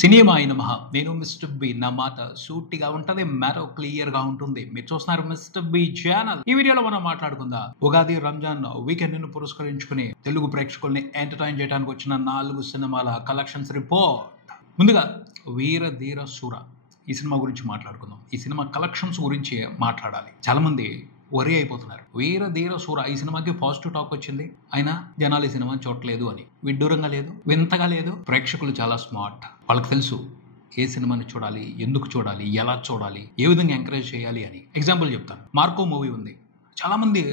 Cinema అయిన మహా నేను మిస్టర్ బి. నా మాట సూటిగా ఉంటది, మ్యారో క్లియర్ గా ఉంటుంది. మీరు చూస్తున్నారు మిస్టర్ బి ఛానల్. ఈ వీడియోలో మనం మాట్లాడుకుందాం ఉగాది రంజాన్ వీకెండ్ ను పురస్కరించుకుని తెలుగు ప్రేక్షకుల్ని ఎంటర్టైన్ చేయడానికి వచ్చిన 4 సినిమాల కలెక్షన్స్ రిపోర్ట్. ముందుగా వీర ధీర శూర ఈ సినిమా గురించి మాట్లాడుకుందాం. ఈ సినిమా కలెక్షన్స్ గురించి మాట్లాడాలి. చాలా మంది వరి అయిపోతున్నారు. వీర ధీర శూర ఈ సినిమాకి పాజిటివ్ టాక్ వచ్చింది, అయినా జనాలు ఈ సినిమా చూడలేదు అని. విడ్డూరంగా లేదు, వింతగా లేదు. ప్రేక్షకులు చాలా స్మార్ట్. వాళ్ళకి తెలుసు ఏ సినిమాని చూడాలి, ఎందుకు చూడాలి, ఎలా చూడాలి, ఏ విధంగా ఎంకరేజ్ చేయాలి అని. ఎగ్జాంపుల్ చెప్తాను. మార్కో మూవీ ఉంది. చాలా మంది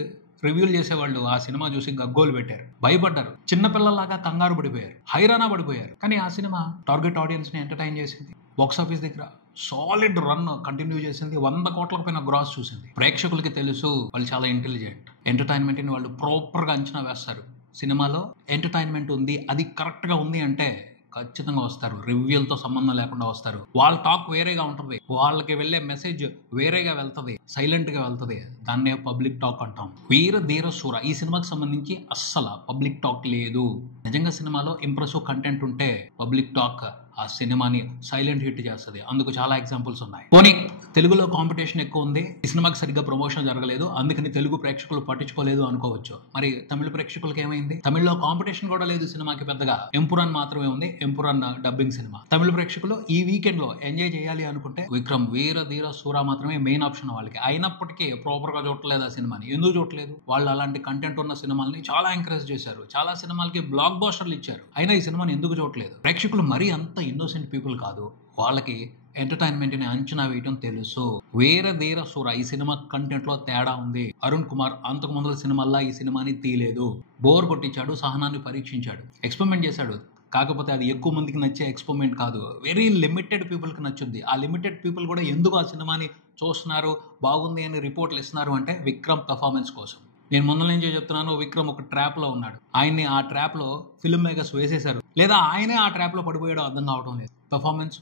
రివ్యూలు చేసేవాళ్ళు ఆ సినిమా చూసి గగ్గోలు పెట్టారు, భయపడ్డారు, చిన్నపిల్లలాగా కంగారు పడిపోయారు, హైరానా పడిపోయారు. కానీ ఆ సినిమా టార్గెట్ ఆడియన్స్ ని ఎంటర్టైన్ చేసింది. బాక్స్ ఆఫీస్ దగ్గర సాలిడ్ రన్ కంటిన్యూ చేసింది. 100 కోట్లకు పైన గ్రాస్ చూసింది. ప్రేక్షకులకి తెలుసు వాళ్ళు చాలా ఇంటెలిజెంట్. ఎంటర్టైన్మెంట్ ని వాళ్ళు ప్రాపర్ గా అంచనా వేస్తారు. సినిమాలో ఎంటర్టైన్మెంట్ ఉంది, అది కరెక్ట్ గా ఉంది అంటే ఖచ్చితంగా వస్తారు. రివ్యూలతో సంబంధం లేకుండా వస్తారు. వాళ్ళ టాక్ వేరేగా ఉంటుంది, వాళ్ళకి వెళ్ళే మెసేజ్ వేరేగా వెళ్తది, సైలెంట్ గా వెళ్తది. దాన్నే పబ్లిక్ టాక్ అంటాం. వీర ధీర శూర ఈ సినిమాకి సంబంధించి అస్సలు పబ్లిక్ టాక్ లేదు. నిజంగా సినిమాలో ఇంప్రెసివ్ కంటెంట్ ఉంటే పబ్లిక్ టాక్ ఆ సినిమాని సైలెంట్ హిట్ చేస్తుంది. అందుకు చాలా ఎగ్జాంపుల్స్ ఉన్నాయి. పోనీ తెలుగులో కాంపిటీషన్ ఎక్కువ ఉంది, ఈ సినిమాకి సరిగ్గా ప్రమోషన్ జరగలేదు, అందుకని తెలుగు ప్రేక్షకులు పట్టించుకోలేదు అనుకోవచ్చు. మరి తమిళ ప్రేక్షకులకు ఏమైంది? తమిళ్లో కాంపిటీషన్ కూడా లేదు సినిమాకి పెద్దగా. ఎంపురాన్ మాత్రమే ఉంది. Empuraan dubbing cinema. తమిళ ప్రేక్షకులు ఈ వీకెండ్ లో ఎంజాయ్ చేయాలి అనుకుంటే విక్రమ్ వీర ధీర శూర మాత్రమే మెయిన్ ఆప్షన్ వాళ్ళకి. అయినప్పటికీ ప్రాపర్ గా చూడలేదు ఆ సినిమాని. ఎందుకు చూడలేదు? వాళ్ళు అలాంటి కంటెంట్ ఉన్న సినిమాల్ని చాలా ఎంకరేజ్ చేశారు. చాలా సినిమాలకి బ్లాక్ బాస్టర్లు ఇచ్చారు. అయినా ఈ సినిమాని ఎందుకు చూడలేదు? ప్రేక్షకులు మరీ అంత ఇన్నోసెంట్ పీపుల్ కాదు. వాళ్ళకి ఎంటర్టైన్మెంట్ ని అంచనా వేయటం తెలుసు. వీర ధీర శూర ఈ సినిమా కంటెంట్ లో తేడా ఉంది. అరుణ్ కుమార్ అంతకు ముందు సినిమాల్లో ఈ సినిమాని తీయలేదు. బోర్ కొట్టించాడు, సహనాన్ని పరీక్షించాడు, ఎక్స్పెరిమెంట్ చేశాడు. కాకపోతే అది ఎక్కువ మందికి నచ్చే ఎక్స్పెరిమెంట్ కాదు, వెరీ లిమిటెడ్ పీపుల్ కి నచ్చుద్ది. ఆ లిమిటెడ్ పీపుల్ కూడా ఎందుకు ఆ సినిమాని చూస్తున్నారు, బాగుంది అని రిపోర్ట్లు ఇస్తున్నారు అంటే విక్రమ్ పెర్ఫార్మెన్స్ కోసం. నేను ముందు నుంచి చెప్తున్నాను, విక్రమ్ ఒక ట్రాప్ లో ఉన్నాడు. ఆయన్ని ఆ ట్రాప్ లో ఫిల్మ్ మేకర్స్ వేసేశారు, లేదా ఆయనే ఆ ట్రాప్ లో పడిపోయాడో అర్థం కావడం లేదు.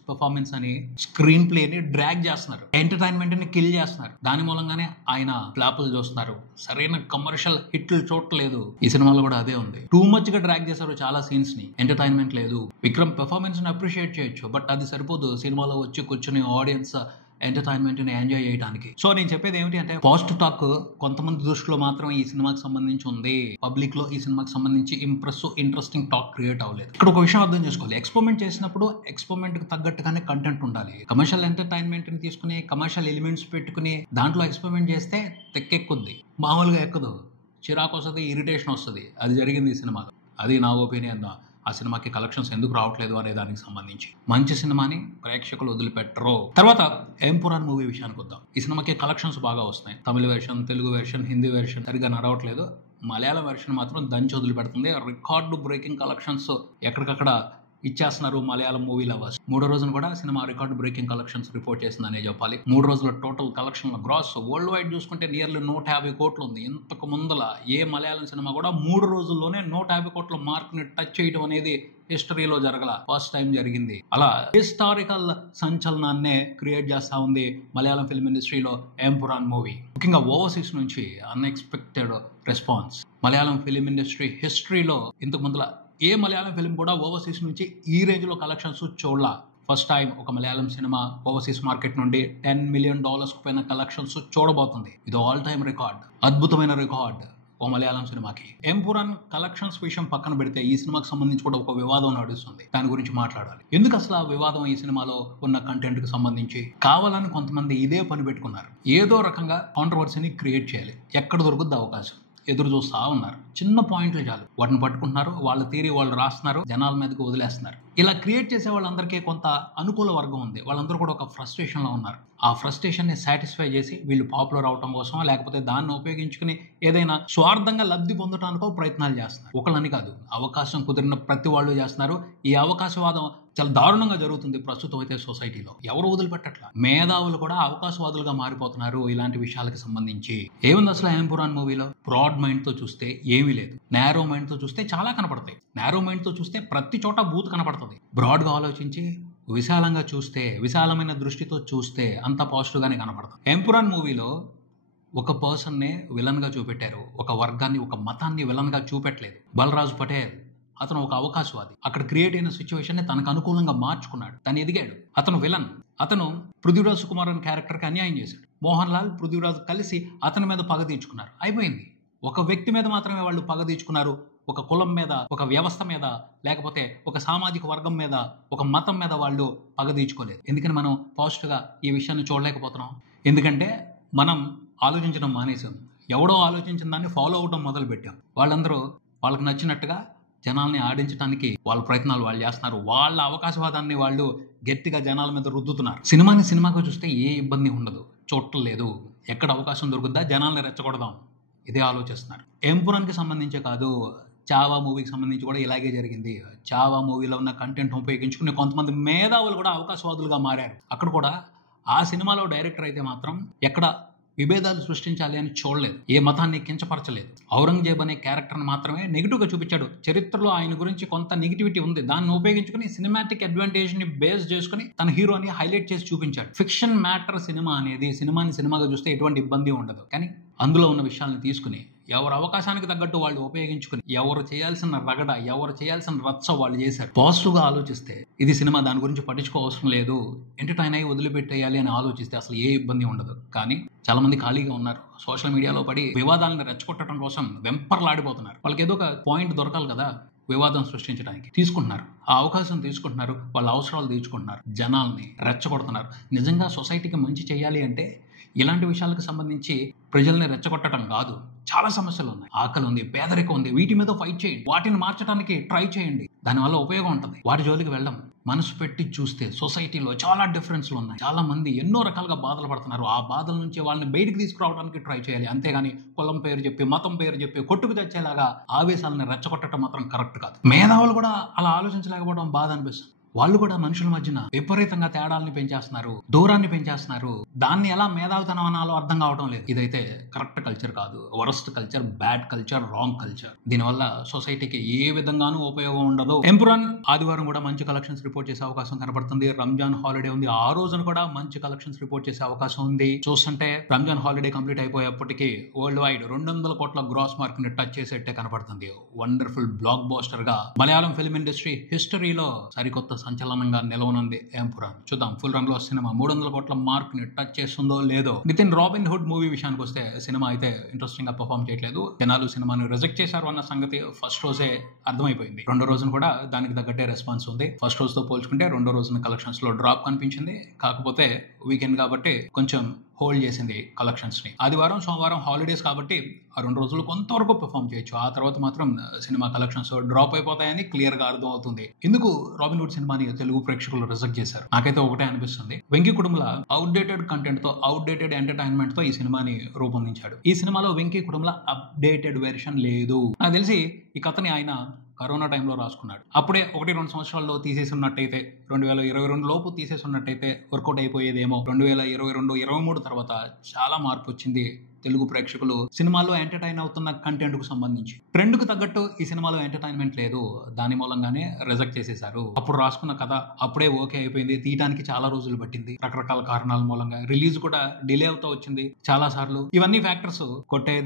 పెర్ఫార్మెన్స్ అని స్క్రీన్ ప్లే ని డ్రాగ్ చేస్తున్నారు, ఎంటర్టైన్మెంట్ ని కిల్ చేస్తున్నారు. దాని మూలంగానే ఆయన ఫ్లాపులు చూస్తున్నారు, సరైన కమర్షియల్ హిట్లు చూడలేదు. ఈ సినిమాలో కూడా అదే ఉంది. టూ మచ్ గా డ్రాగ్ చేశారు చాలా సీన్స్ ని, ఎంటర్టైన్మెంట్ లేదు. విక్రమ్ పెర్ఫార్మెన్స్ ని అప్రిషియేట్ చేయొచ్చు, బట్ అది సరిపోదు సినిమాలో వచ్చి కూర్చుని ఆడియన్స్ ఎంటర్టైన్మెంట్ ని ఎంజాయ్ చేయడానికి. సో నేను చెప్పేది ఏమిటి అంటే, పాజిటివ్ టాక్ కొంతమంది దృష్టిలో మాత్రమే ఈ సినిమాకి సంబంధించి ఉంది. పబ్లిక్ లో ఈ సినిమాకి సంబంధించి ఇంట్రెస్టింగ్ టాక్ క్రియేట్ అవ్వలేదు. ఇక్కడ ఒక విషయం అర్థం చేసుకోవాలి. ఎక్స్పెరిమెంట్ చేసినప్పుడు ఎక్స్పెరిమెంట్ కి తగ్గట్టుగానే కంటెంట్ ఉండాలి. కమర్షియల్ ఎంటర్టైన్మెంట్ ని తీసుకుని కమర్షియల్ ఎలిమెంట్స్ పెట్టుకుని దాంట్లో ఎక్స్పెరిమెంట్ చేస్తే తెక్కెక్కుద్ది, మామూలుగా ఎక్కదు. చిరాకు వస్తుంది, ఇరిటేషన్ వస్తుంది. అది జరిగింది ఈ సినిమాలో. అది నా ఒపీనియన్. ఆ సినిమాకి కలెక్షన్స్ ఎందుకు రావట్లేదు అనే దానికి సంబంధించి. మంచి సినిమాని ప్రేక్షకులు వదిలిపెట్టరు. తర్వాత ఎంపురాన్ మూవీ విషయానికి వద్దాం. ఈ సినిమాకి కలెక్షన్స్ బాగా వస్తున్నాయి. Tamil version, Telugu version, Hindi version సరిగ్గా నడవట్లేదు. మలయాళం వెర్షన్ మాత్రం దంచి వదిలిపెడుతుంది. రికార్డు బ్రేకింగ్ కలెక్షన్స్ ఎక్కడికక్కడ ఇచ్చేస్తున్నారు మలయాళం మూవీ లవర్స్. 3వ రోజున కూడా సినిమా రికార్డు బ్రేకింగ్ కలెక్షన్స్ రిపోర్ట్ చేసిందనే చెప్పాలి. 3 రోజుల టోటల్ కలెక్షన్ల గ్రాస్ వరల్డ్ వైడ్ చూసుకుంటే నియర్లీ 150 కోట్లు ఉంది. ఇంతకు ముందల ఏ మలయాళం సినిమా కూడా 3 రోజుల్లోనే 150 కోట్ల మార్క్ ని టచ్ చేయడం అనేది హిస్టరీలో జరగల, ఫస్ట్ టైం జరిగింది. అలా హిస్టారికల్ సంచలనాన్నే క్రియేట్ చేస్తా ఉంది మలయాళం ఫిల్మ్ ఇండస్ట్రీలో ఎంపురాన్ మూవీ. ముఖ్యంగా ఓవర్సీస్ నుంచి unexpected response. Malayalam film industry హిస్టరీలో ఇంతకు ముందల ఏ మలయాళం ఫిల్మ్ కూడా ఓవర్సీస్ నుంచి ఈ రేంజ్ లో కలెక్షన్స్ చూడలా. ఫస్ట్ టైం ఒక మలయాళం సినిమా ఓవర్సీస్ మార్కెట్ నుండి $10 మిలియన్ పైన కలెక్షన్స్ చూడబోతుంది. ఇది ఆల్ టైమ్ రికార్డ్, అద్భుతమైన రికార్డ్ ఓ మలయాళం సినిమాకి. ఎంపురాన్ కలెక్షన్స్ విషయం పక్కన పెడితే ఈ సినిమాకి సంబంధించి కూడా ఒక వివాదం నడుస్తుంది. దాని గురించి మాట్లాడాలి. ఎందుకు అసలు ఆ వివాదం? ఈ సినిమాలో ఉన్న కంటెంట్ కి సంబంధించి కావాలని కొంతమంది ఇదే పని పెట్టుకున్నారు. ఏదో రకంగా కాంట్రవర్సీని క్రియేట్ చేయాలి. ఎక్కడ దొరుకుద్ది అవకాశం ఎదురు చూస్తా ఉన్నారు. చిన్న పాయింట్లు చాలు, వాటిని పట్టుకుంటున్నారు, వాళ్ళ థియరీ వాళ్ళు రాస్తున్నారు, జనాల మీదకి వదిలేస్తున్నారు. ఇలా క్రియేట్ చేసే వాళ్ళందరికీ కొంత అనుకూల వర్గం ఉంది. వాళ్ళందరూ కూడా ఒక ఫ్రస్ట్రేషన్ లో ఉన్నారు. ఆ ఫ్రస్ట్రేషన్ ని సాటిస్ఫై చేసి వీళ్ళు పాపులర్ అవటం కోసం, లేకపోతే దాన్ని ఉపయోగించుకుని ఏదైనా స్వార్థంగా లబ్ధి పొందటానికో ప్రయత్నాలు చేస్తున్నారు. ఒకళ్ళని కాదు, అవకాశం కుదిరిన ప్రతి వాళ్ళు చేస్తున్నారు. ఈ అవకాశవాదం చాలా దారుణంగా జరుగుతుంది ప్రస్తుతం అయితే సొసైటీలో. ఎవరు వదిలిపెట్టట్లా. మేధావులు కూడా అవకాశవాదులుగా మారిపోతున్నారు ఇలాంటి విషయాలకు సంబంధించి. ఏముంది అసలు ఎంపురాన్ మూవీలో? బ్రాడ్ మైండ్ తో చూస్తే ఏమీ లేదు, నేరో మైండ్ తో చూస్తే చాలా కనపడతాయి. నేరో మైండ్ తో చూస్తే ప్రతి చోట బూత్ కనపడుతుంది. బ్రాడ్ గా ఆలోచించి విశాలంగా చూస్తే, విశాలమైన దృష్టితో చూస్తే అంత పాజిటివ్ గానే కనపడుతుంది. ఎంపురాన్ మూవీలో ఒక పర్సన్ నే విలన్ గా చూపెట్టారు, ఒక వర్గాన్ని, ఒక మతాన్ని విలన్ గా చూపెట్టలేదు. బలరాజ్ పటేల్ అతను ఒక అవకాశవాది. అక్కడ క్రియేట్ అయిన సిచ్యువేషన్ ని తనకు అనుకూలంగా మార్చుకున్నాడు. తను ఎదిగాడు. అతను విలన్. అతను పృథ్వీరాజ్ సుకుమార్ అనే క్యారెక్టర్కి అన్యాయం చేశాడు. మోహన్ లాల్, పృథ్వీరాజ్ కలిసి అతని మీద పగ తీర్చుకున్నారు. అయిపోయింది. ఒక వ్యక్తి మీద మాత్రమే వాళ్ళు పగ తీర్చుకున్నారు. ఒక కులం మీద, ఒక వ్యవస్థ మీద, లేకపోతే ఒక సామాజిక వర్గం మీద, ఒక మతం మీద వాళ్ళు పగ తీర్చుకోలేదు. ఎందుకని మనం పాజిటివ్గా ఈ విషయాన్ని చూడలేకపోతున్నాం? ఎందుకంటే మనం ఆలోచించడం మానేసాం. ఎవడో ఆలోచించిన దాన్ని ఫాలో అవడం మొదలు పెట్టాం. వాళ్ళందరూ వాళ్ళకి నచ్చినట్టుగా జనాల్ని ఆడించడానికి వాళ్ళ ప్రయత్నాలు వాళ్ళు చేస్తున్నారు. వాళ్ళ అవకాశవాదాన్ని వాళ్ళు గట్టిగా జనాల మీద రుద్దుతున్నారు. సినిమాని సినిమాగా చూస్తే ఏ ఇబ్బంది ఉండదు. చూడలేదు, ఎక్కడ అవకాశం దొరుకుద్దా జనాల్ని రెచ్చగొడదాం, ఇదే ఆలోచిస్తున్నారు. ఎంపురాన్కి సంబంధించే కాదు, చావా మూవీకి సంబంధించి కూడా ఇలాగే జరిగింది. చావా మూవీలో ఉన్న కంటెంట్ ఉపయోగించుకుని కొంతమంది మేధావులు కూడా అవకాశవాదులుగా మారారు. అక్కడ కూడా ఆ సినిమాలో డైరెక్టర్ అయితే మాత్రం ఎక్కడ విభేదాలు సృష్టించాలి అని చూడలేదు. ఏ మతాన్ని కించపరచలేదు. ఔరంగజేబ్ అనే క్యారెక్టర్ని మాత్రమే నెగిటివ్గా చూపించాడు. చరిత్రలో ఆయన గురించి కొంత నెగిటివిటీ ఉంది. దాన్ని ఉపయోగించుకుని సినిమాటిక్ అడ్వాంటేజ్ ని బేస్ చేసుకుని తన హీరోని హైలైట్ చేసి చూపించాడు. ఫిక్షన్ మ్యాటర్ సినిమా అనేది సినిమాని సినిమాగా చూస్తే ఎటువంటి ఇబ్బంది ఉండదు. కానీ అందులో ఉన్న విషయాలను తీసుకుని ఎవరు అవకాశానికి తగ్గట్టు వాళ్ళు ఉపయోగించుకుని ఎవరు చేయాల్సిన రగడ, ఎవరు చేయాల్సిన రచ్చ వాళ్ళు చేశారు. పాజిటివ్గా ఆలోచిస్తే ఇది సినిమా, దాని గురించి పట్టించుకోవసరం లేదు, ఎంటర్టైన్ అయ్యి వదిలిపెట్టేయాలి అని ఆలోచిస్తే అసలు ఏ ఇబ్బంది ఉండదు. కానీ చాలా మంది ఖాళీగా ఉన్నారు. సోషల్ మీడియాలో పడి వివాదాలను రెచ్చగొట్టడం కోసం వెంపర్లాడిపోతున్నారు. వాళ్ళకి ఏదో ఒక పాయింట్ దొరకాలి కదా వివాదం సృష్టించడానికి. తీసుకుంటున్నారు, ఆ అవకాశం తీసుకుంటున్నారు, వాళ్ళ అవసరాలు తీర్చుకుంటున్నారు, జనాల్ని రెచ్చగొడుతున్నారు. నిజంగా సొసైటీకి మంచి చేయాలి అంటే ఇలాంటి విషయాలకు సంబంధించి ప్రజల్ని రెచ్చగొట్టడం కాదు. చాలా సమస్యలు ఉన్నాయి. ఆకలి ఉంది, పేదరికం ఉంది, వీటి మీద ఫైట్ చేయండి. వాటిని మార్చడానికి ట్రై చేయండి. దానివల్ల ఉపయోగం ఉంటుంది. వాటి జోలికి వెళ్ళడం. మనసు పెట్టి చూస్తే సొసైటీలో చాలా డిఫరెన్స్లు ఉన్నాయి. చాలా మంది ఎన్నో రకాలుగా బాధలు పడుతున్నారు. ఆ బాధల నుంచి వాళ్ళని బయటికి తీసుకురావడానికి ట్రై చేయాలి. అంతేగాని కులం పేరు చెప్పి, మతం పేరు చెప్పి కొట్టుకు తెచ్చేలాగా ఆవేశాలను రెచ్చగొట్టడం మాత్రం కరెక్ట్ కాదు. మేధావులు కూడా అలా ఆలోచించలేకపోవడం బాధ అనిపిస్తుంది. వాళ్ళు కూడా మనుషుల మధ్యన విపరీతంగా తేడాలని పెంచేస్తున్నారు, దూరాన్ని పెంచేస్తున్నారు. దాన్ని ఎలా మేధావితనం అనాలో అర్థం కావడం లేదు. ఇదైతే కరెక్ట్ కల్చర్ కాదు. Worst culture, bad culture, wrong culture. దీనివల్ల సొసైటీకి ఏ విధంగానూ ఉపయోగం ఉండదు. ఎంపురాన్ ఆదివారం కూడా మంచి కలెక్షన్స్ రిపోర్ట్ చేసే అవకాశం కనబడుతుంది. రంజాన్ హాలిడే ఉంది, ఆ రోజున కూడా మంచి కలెక్షన్స్ రిపోర్ట్ చేసే అవకాశం ఉంది. చూస్తుంటే రంజాన్ హాలిడే కంప్లీట్ అయిపోయేప్పటికీ వరల్డ్ వైడ్ 200 కోట్ల గ్రాస్ మార్క్ ని టచ్ చేసేట్టే కనబడుతుంది. వండర్ఫుల్ బ్లాక్ బస్టర్ గా మలయాళం ఫిల్మ్ ఇండస్ట్రీ హిస్టరీలో సరికొత్త సంచలనంగా నిలవనుంది ఎంపురాన్. చూద్దాం ఫుల్ రన్ లో సినిమా 300 కోట్ల మార్క్ ని టచ్ చేస్తుందో లేదో. నితిన్ రాబిన్ హుడ్ మూవీ విషయానికి వస్తే సినిమా అయితే ఇంట్రెస్టింగ్ గా పర్ఫామ్ చేయట్లేదు. జనాలు సినిమాను రిజెక్ట్ చేశారు అన్న సంగతి ఫస్ట్ రోజే అర్థమైపోయింది. రెండో రోజున కూడా దానికి తగ్గట్టే రెస్పాన్స్ ఉంది. ఫస్ట్ రోజుతో పోల్చుకుంటే రెండో రోజున కలెక్షన్స్ లో డ్రాప్ కనిపించింది. కాకపోతే వీకెండ్ కాబట్టి కొంచెం హోల్డ్ చేసింది కలెక్షన్స్ ని. ఆదివారం, సోమవారం హాలిడేస్ కాబట్టి ఆ 2 రోజులు కొంతవరకు పెర్ఫామ్ చేయొచ్చు. ఆ తర్వాత మాత్రం సినిమా కలెక్షన్స్ డ్రాప్ అయిపోతాయని క్లియర్ గా అర్థం అవుతుంది. ఎందుకు రాబిన్ హుడ్ సినిమాని తెలుగు ప్రేక్షకులు రిజెక్ట్ చేశారు? నాకైతే ఒకటే అనిపిస్తుంది. వెంకీ కుటుంబల అవుట్డేటెడ్ కంటెంట్ తో, అవుట్డేటెడ్ ఎంటర్టైన్మెంట్ తో ఈ సినిమాని రూపొందించాడు. ఈ సినిమాలో వెంకీ కుటుంబల అప్డేటెడ్ వెర్షన్ లేదు. నాకు తెలిసి ఈ కథని ఆయన కరోనా టైంలో రాసుకున్నాడు. అప్పుడే 1-2 సంవత్సరాల్లో తీసేసి ఉన్నట్టయితే, 2022 లోపు తీసేసి ఉన్నట్టయితే వర్కౌట్ అయిపోయేదేమో. 2022-23 తర్వాత చాలా మార్పు వచ్చింది. తెలుగు ప్రేక్షకులు సినిమాల్లో ఎంటర్టైన్ అవుతున్న కంటెంట్ కు సంబంధించి ట్రెండ్ కు తగ్గట్టు ఈ సినిమాలో ఎంటర్టైన్మెంట్ లేదు. దాని మూలంగానే రిజెక్ట్ చేసేశారు. అప్పుడు రాసుకున్న కథ అప్పుడే ఓకే అయిపోయింది. తీయడానికి చాలా రోజులు పట్టింది. రకరకాల కారణాల మూలంగా రిలీజ్ కూడా డిలే అవుతూ వచ్చింది చాలా సార్లు. ఇవన్నీ ఫ్యాక్టర్స్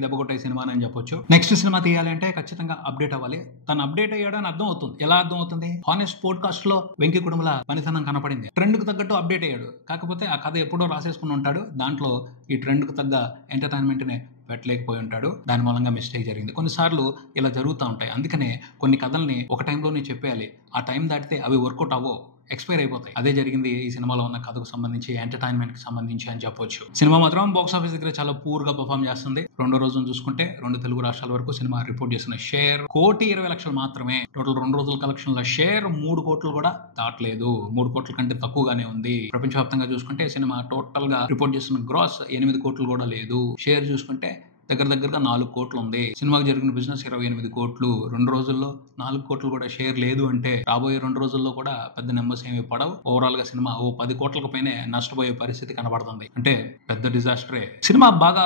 దెబ్బ కొట్టే సినిమా అని చెప్పొచ్చు. నెక్స్ట్ సినిమా తీయాలి అంటే ఖచ్చితంగా అప్డేట్ అవ్వాలి. తను అప్డేట్ అయ్యాడని అర్థం అవుతుంది. ఎలా అర్థం అవుతుంది? హానెస్ట్ పోడ్కాస్ట్ లో వెంకీ కుటుంబల పనితనం కనపడింది. ట్రెండ్ కు తగ్గట్టు అప్డేట్ అయ్యాడు. కాకపోతే ఆ కథ ఎప్పుడో రాసేసుకుని ఉంటాడు. దాంట్లో ఈ ట్రెండ్ కు తగ్గ ఎంటర్టైన్మెంట్ నే పెట్టలేకపోయి ఉంటాడు. దాని మూలంగా మిస్టేక్ జరిగింది. కొన్నిసార్లు ఇలా జరుగుతూ ఉంటాయి. అందుకనే కొన్ని కథల్ని ఒక టైంలోనే చెప్పేయాలి. ఆ టైం దాటితే అవి వర్కౌట్ అవ్వవు, ఎక్స్పైర్ అయిపోతాయి. అదే జరిగింది ఈ సినిమాలో ఉన్న కథకు సంబంధించి, ఎంటర్టైన్మెంట్ కి సంబంధించి అని చెప్పొచ్చు. సినిమా మాత్రం బాక్స్ ఆఫీస్ దగ్గర చాలా పూర్ గా పర్ఫామ్ చేస్తుంది. రెండో రోజును చూసుకుంటే 2 తెలుగు రాష్ట్రాల వరకు సినిమా రిపోర్ట్ చేసిన షేర్ 1,20,00,000 మాత్రమే. టోటల్ 2 రోజుల కలెక్షన్ల షేర్ 3 కోట్లు కూడా దాటలేదు. 3 కోట్ల కంటే తక్కువగానే ఉంది. ప్రపంచవ్యాప్తంగా చూసుకుంటే సినిమా టోటల్ గా రిపోర్ట్ చేసిన గ్రాస్ 8 కోట్లు కూడా లేదు. షేర్ చూసుకుంటే దగ్గరగా 4 కోట్లు ఉంది. సినిమాకి జరిగిన బిజినెస్ 28 కోట్లు. 2 రోజుల్లో 4 కోట్లు కూడా షేర్ లేదు అంటే రాబోయే 2 రోజుల్లో కూడా పెద్ద నెంబర్స్ ఏమి పడవు. ఓవరాల్ గా సినిమా 10 కోట్లకు పైనే నష్టపోయే పరిస్థితి కనబడుతుంది. అంటే పెద్ద డిజాస్టరే. సినిమా బాగా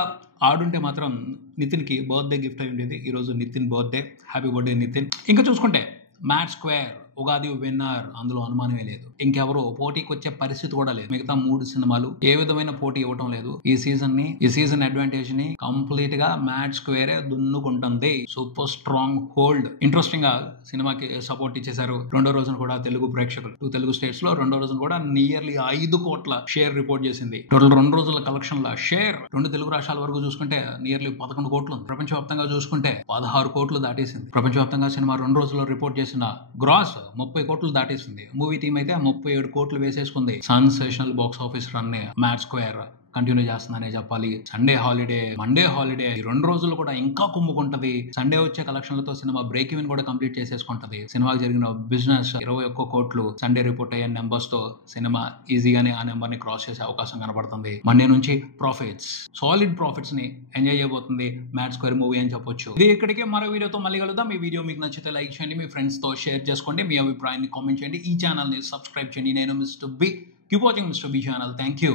ఆడుంటే మాత్రం నితిన్ కి బర్త్డే గిఫ్ట్ అయి ఉండేది. ఈ రోజు Nitin birthday. Happy birthday Nitin. ఇంకా చూసుకుంటే మ్యాట్ స్క్వేర్ ఉగాది విన్నర్, అందులో అనుమానమే లేదు. ఇంకెవరు పోటీకి వచ్చే పరిస్థితి కూడా లేదు. మిగతా 3 సినిమాలు ఏ విధమైన పోటీ ఇవ్వటం లేదు. ఈ సీజన్ అడ్వాంటేజ్ ని కంప్లీట్ గా మ్యాడ్ స్క్వేర్ దున్నుకుంటుంది. Super strong hold. ఇంట్రెస్టింగ్ గా సినిమాకి సపోర్ట్ ఇచ్చేశారు. రెండో రోజున కూడా తెలుగు ప్రేక్షకులు 2 తెలుగు స్టేట్స్ లో రెండో రోజున కూడా నియర్లీ 5 కోట్ల షేర్ రిపోర్ట్ చేసింది. టోటల్ 2 రోజుల కలెక్షన్ ల షేర్ 2 తెలుగు రాష్ట్రాల వరకు చూసుకుంటే నియర్లీ 11 కోట్లు ఉంది. ప్రపంచవ్యాప్తంగా చూసుకుంటే 16 కోట్లు దాటేసింది. ప్రపంచవ్యాప్తంగా సినిమా 2 రోజుల్లో రిపోర్ట్ చేసిన గ్రాస్ 30 కోట్లు దాటేసింది. మూవీ టీం అయితే 37 కోట్లు వేసేసుకుంది. Sensational box office run mad square continue చేస్తుందనే చెప్పాలి. సండే హాలిడే, మండే హాలిడే, ఈ 2 రోజులు కూడా ఇంకా కుమ్ముకుంటది. సండే వచ్చే కలెక్షన్లతో సినిమా బ్రేక్ ఈవెన్ కూడా కంప్లీట్ చేసేసుకుంటది. సినిమాకి జరిగిన బిజినెస్ 21 కోట్లు సండే రిపోర్ట్ అయ్యే నెంబర్స్ తో సినిమా ఈజీగానే ఆ నెంబర్ ని క్రాస్ చేసే అవకాశం కనబడుతుంది. మండే నుంచి ప్రాఫిట్స్, సాలిడ్ ప్రాఫిట్స్ ని ఎంజాయ్ చేయబోతుంది మ్యాడ్ స్క్వేర్ మూవీ అని చెప్పొచ్చు. ఇది ఇక్కడికే మరో వీడియోతో మళ్ళీ కలుద్దాం. ఈ వీడియో మీకు నచ్చితే లైక్ చేయండి, మీ ఫ్రెండ్స్ తో షేర్ చేసుకోండి, మీ అభిప్రాయాన్ని కామెంట్ చేయండి, ఈ ఛానల్ ని సబ్స్క్రైబ్ చేయండి. నేను mister B. Keep watching Mr. B channel. Thank you.